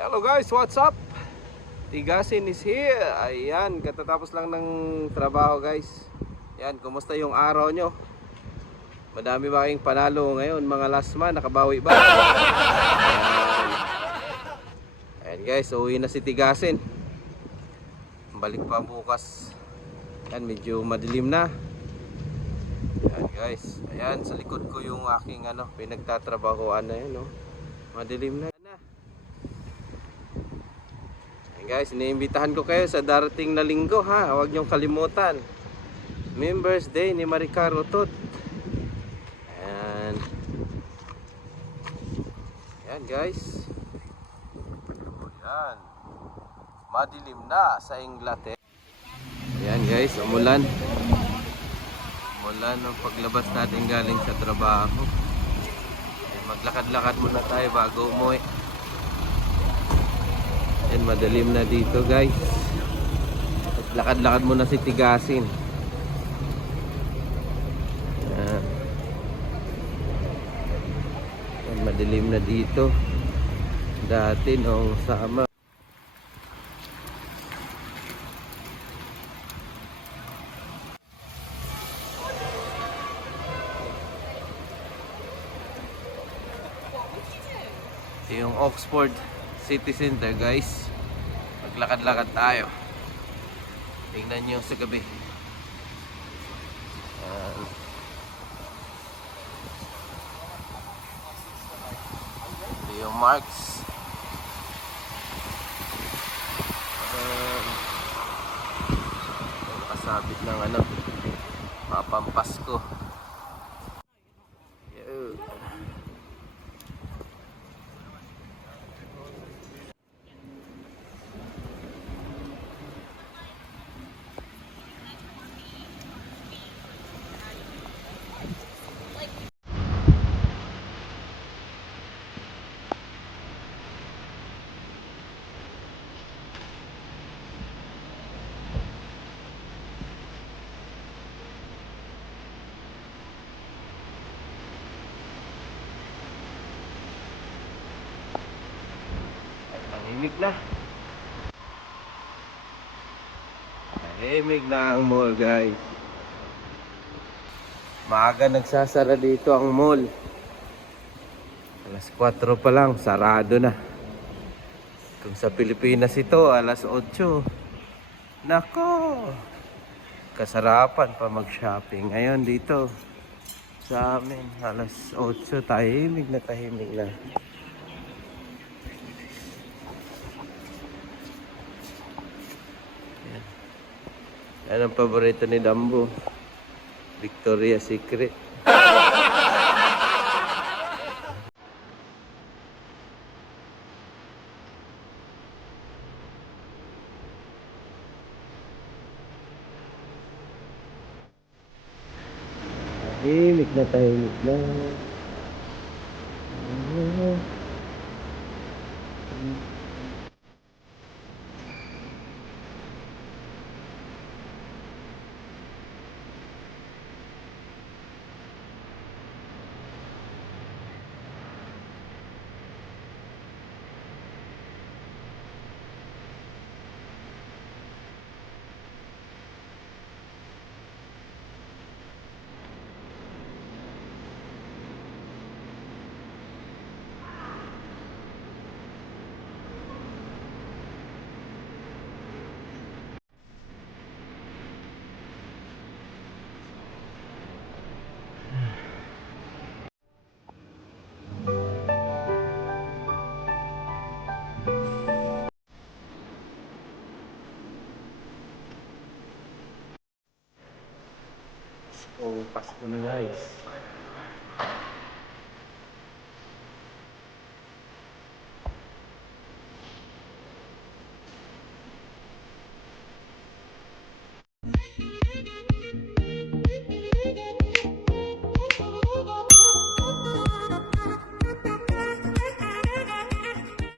Hello guys, what's up? Tigasin is here. Ayan, katatapos lang ng trabaho guys. Ayan, kumusta yung araw nyo? Madami ba kayong panalo ngayon mga last man? Nakabawi ba? Ayan, ayan guys, uwi na si Tigasin. Balik pa bukas. Ayan, medyo madilim na. Ayan guys, ayan sa likod ko yung aking pinagtatrabahoan na yun, no? Madilim na. Guys, iniimbitahan ko kayo sa darating na linggo ha. Huwag niyong kalimutan. Members Day ni Maricar Rotot. Ayan. Ayan guys. Ayan. Madilim na sa Inglaterra. Ayan guys, umulan. Umulan ang paglabas natin galing sa trabaho. Maglakad-lakad muna tayo bago umuwi. Yan, madalim na dito guys. Lakad-lakad muna si Tigasin. Yan, madilim na dito. Dati noong summer. Ito yung Oxford City Center guys. Maglakad-lakad tayo. Tingnan nyo sa gabi. Ito yung marks. Nakasabit ng Pampasko. Tahimik na. Tahimik na ang mall guys. Maaga nagsasara dito ang mall. Alas 4 pa lang, sarado na. Kung sa Pilipinas ito, alas 8. Nako! Kasarapan pa mag-shopping. Ngayon dito sa amin, alas 8, tahimik na tahimik na. Yan ang paborito ni Dambo, Victoria's Secret. Tahimik na tahimik na. Oh, Pasko na guys.